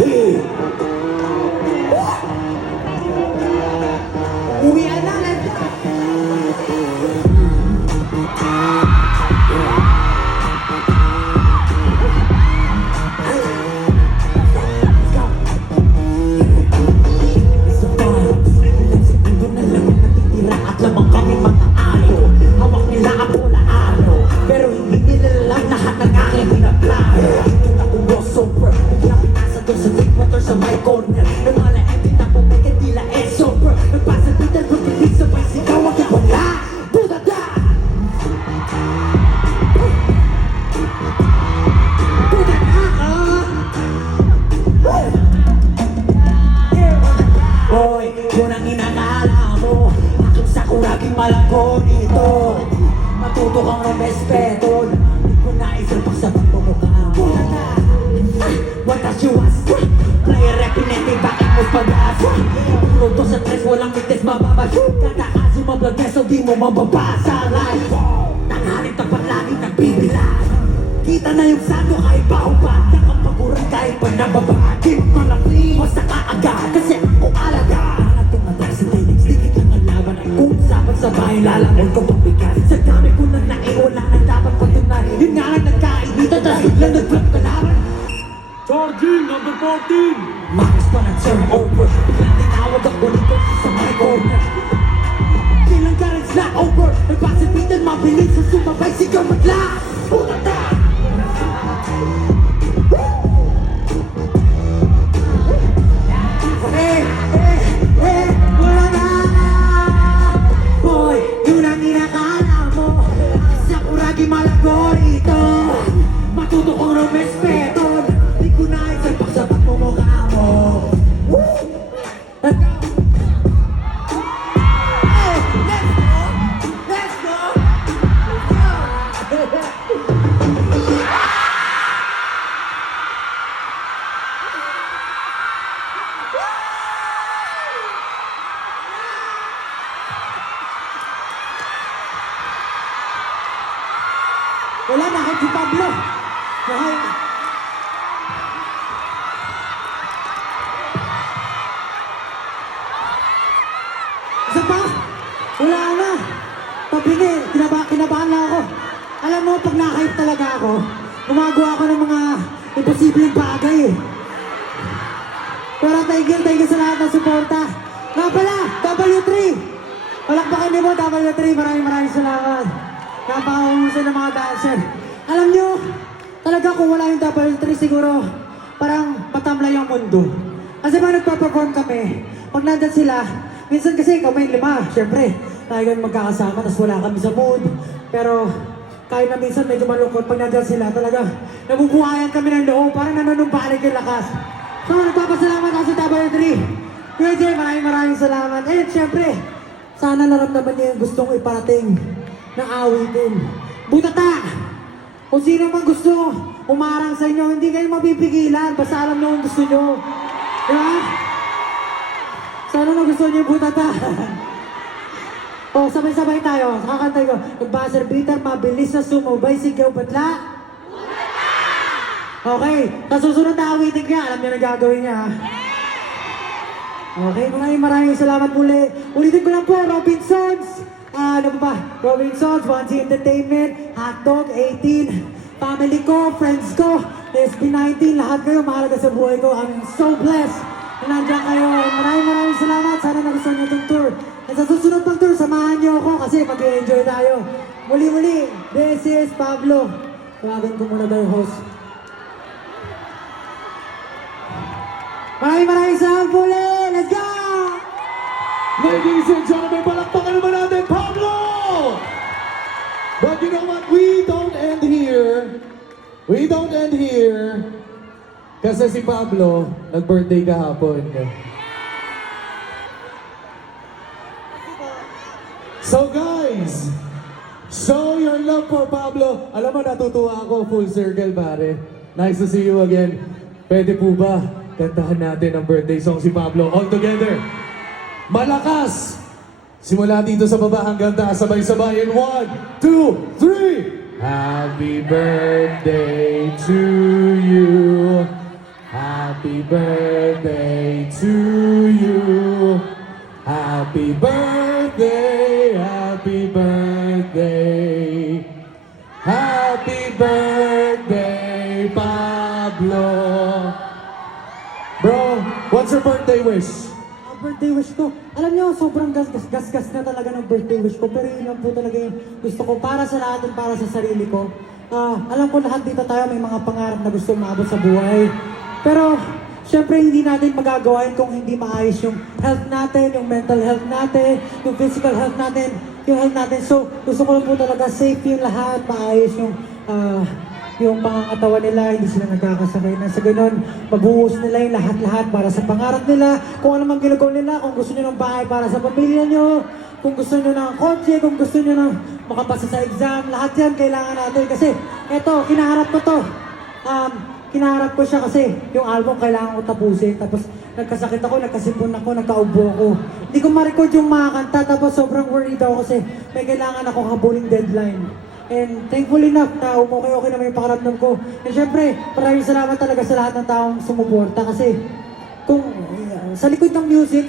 Hey! Uwian na, let's go! Sa my corner, namalaepit ako may kandila and sober. Nagpasabitan ko tinig sabay sigaw ang wala. Budada! Budada ka! Hoy, kung ang inakala mo aking sakuraging malangko nito, matuto kang rumespeto. Di ko naisalpak sa pagmumukha mo. What does you ask? Player repinete, bakit mo pag-asa? Puro sa tres, walang mites mababas. Kada kaso mablagneso, di mo mababasa. Life, tanghaling tapat lagi nagbibilang. Kita na yung santo kahit baho pa. Nakapaguran kahit pa nababa. Di malaki, basta kaagad. Kasi ako alaga. Hanap kong matras sa tinig, stikit lang ang laban. Ay kung sapat sa bahay, lalamon ko pabigat. Sa dami ko nang naiwala na dapat patunay. Yun nga lang nagkaibitan, tas biglang nag-flip kalaban. Charging number 14! Makas pa ng turnover. Biglang tinawag ako nito sa my corner. Kailang ka rin slap over. Nagpasabitan, mabilis sa sumabay, sigaw magla. Putata! Wala na! Boy, yun ang inakala mo. Sa kuragi malago rito. Matuto kong rumespeto. Salpak sa pagmumukha mo. Let's go! Hey, let's go! Let's go! Wala na, kahit si Pablo. Isa pa? Wala na. Pabili, kinabahan na ako. Alam mo, pag na-hype talaga ako, gumagawa ako ng mga imposibleng bagay eh. Pero thank you sa lahat ng suporta. Nga pala, W3! Palakpakan niyo mo, W3. Maraming salamat. Napakahusay ng mga dancer. Alam niyo, talaga kung wala yung W3 siguro, parang matamlay ang mundo. Kasi ba nagpa-perform kami, pag nandun sila, minsan kasi kami 5, syempre, tayo ganun magkakasama, tapos wala kami sa mood. Pero kahit na minsan medyo malungkot, pag nandun sila, talaga nabubuhayan kami ng loob, parang nanunumbalik yung lakas. So, nagpapasalamat ako sa W3. Kuya Jay, maraming salamat. And syempre, sana naramdaman niyo yung gustong iparating na awitin. Butata! Kung sino man gusto umarang sa inyo, hindi kayo mapipigilan, basta alam nyo kung gusto nyo. Diba? Sana nagustuhan niyo yung butata. O, sabay-sabay tayo. Kakantay ko. Mag-buzzer beater, mabilis na sumubay, sigaw batla. Butata! Okay. Sa susunod na awitin niya, alam niyo na gagawin niya. Okay, maraming salamat muli. Ulitin ko lang po, Robinsons. Ano ba? Robinsons, 1G Entertainment, Hotdog, 18. Family ko, friends ko, SB19, lahat kayo mahalaga sa buhay ko. I'm so blessed. Nandiyan kayo. Maraming salamat. Sana nagustuhan niyo itong tour. At sa susunod pang tour, samahan niyo ako kasi mag-enjoy tayo. Muli, this is Pablo. Tawagan ko muna daw yung host. Maraming salamat muli. Let's go! Ladies and gentlemen, palakpakan naman natin, Pablo! But you know what? We don't end here. We don't end here. Kasi si Pablo, nag-birthday kahapon. So guys, show your love for Pablo. Alam mo, natutuwa ako, full circle pare. Nice to see you again. Pwede po ba, kantahan natin ang birthday song si Pablo all together? Malakas! Simula dito sa baba hanggang taas, sabay-sabay. In 1, 2, 3! Happy birthday to you. Happy birthday to you. Happy birthday, happy birthday. Happy birthday, Pablo. Bro, what's your birthday wish? Ang birthday wish ko, alam niyo, sobrang gas na talaga ng birthday wish ko, pero yun lang po talaga yung gusto ko para sa lahat at para sa sarili ko. Alam ko lahat dito tayo may mga pangarap na gusto maabot sa buhay. Pero, syempre hindi natin magagawa yun kung hindi maayos yung health natin, yung mental health natin, yung physical health natin, yung health natin. So, gusto ko lang po talaga safe yung lahat, maayos yung pangangatawan nila, hindi sila nagkakasakay na sa ganun. Mabuhos nila yung lahat-lahat para sa pangarap nila. Kung ano mang ginagawa nila, kung gusto nyo ng bahay para sa pamilya nyo, kung gusto nyo ng kotse, kung gusto nyo ng makapasa sa exam, lahat yan kailangan natin. Kasi, eto, kinaharap ko to. Kinaharap ko siya kasi yung album kailangan ko tapusin. Tapos nagkasakit ako, nagkasipon ako, nagkaubo ako. Hindi ko ma-record yung mga kanta. Tapos sobrang worried ako kasi may kailangan ako habuling deadline. And thankful enough na okay naman yung pakaramdam ko. And syempre, maraming salamat talaga sa lahat ng taong sumuporta kasi kung sa likod ng music,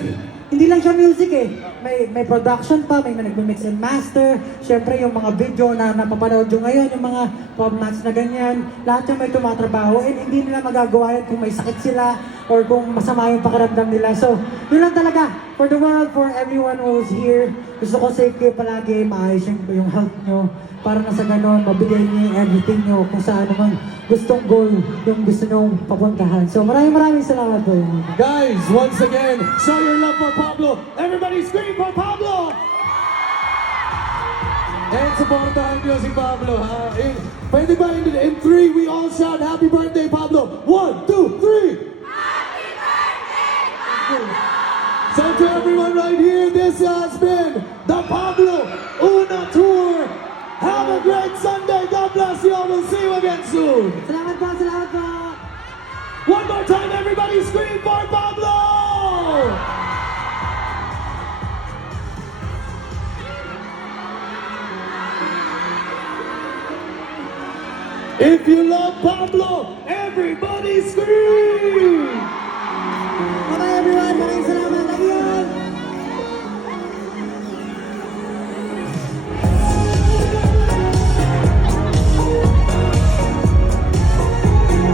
hindi lang siya music eh. May production pa, may nagme-mix and master. Syempre yung mga video na napapanood yung ngayon, yung mga pop match na ganyan. Lahat yung may tumatrabaho and hindi nila magagawa yan kung may sakit sila or kung masama yung pakiramdam nila. So, yun lang talaga. For the world, for everyone who's here, gusto ko safe kayo palagi, maayos yung health nyo. Para na sa ganon, mabigay niyo yung everything nyo kung saan naman gustong goal yung gusto nyo papuntahan. So maraming salamat po. Guys, once again, show your love for Pablo. Everybody scream for Pablo! And supportahan niyo si Pablo, ha? Pwede ba in 3, we all shout happy birthday, Pablo? 1, 2, 3! So to everyone right here, this has been the Pablo Una Tour. Have a great Sunday. God bless you all. We'll see you again soon. Salamat po, salamat po. One more time, everybody scream for Pablo! If you love Pablo, everybody scream!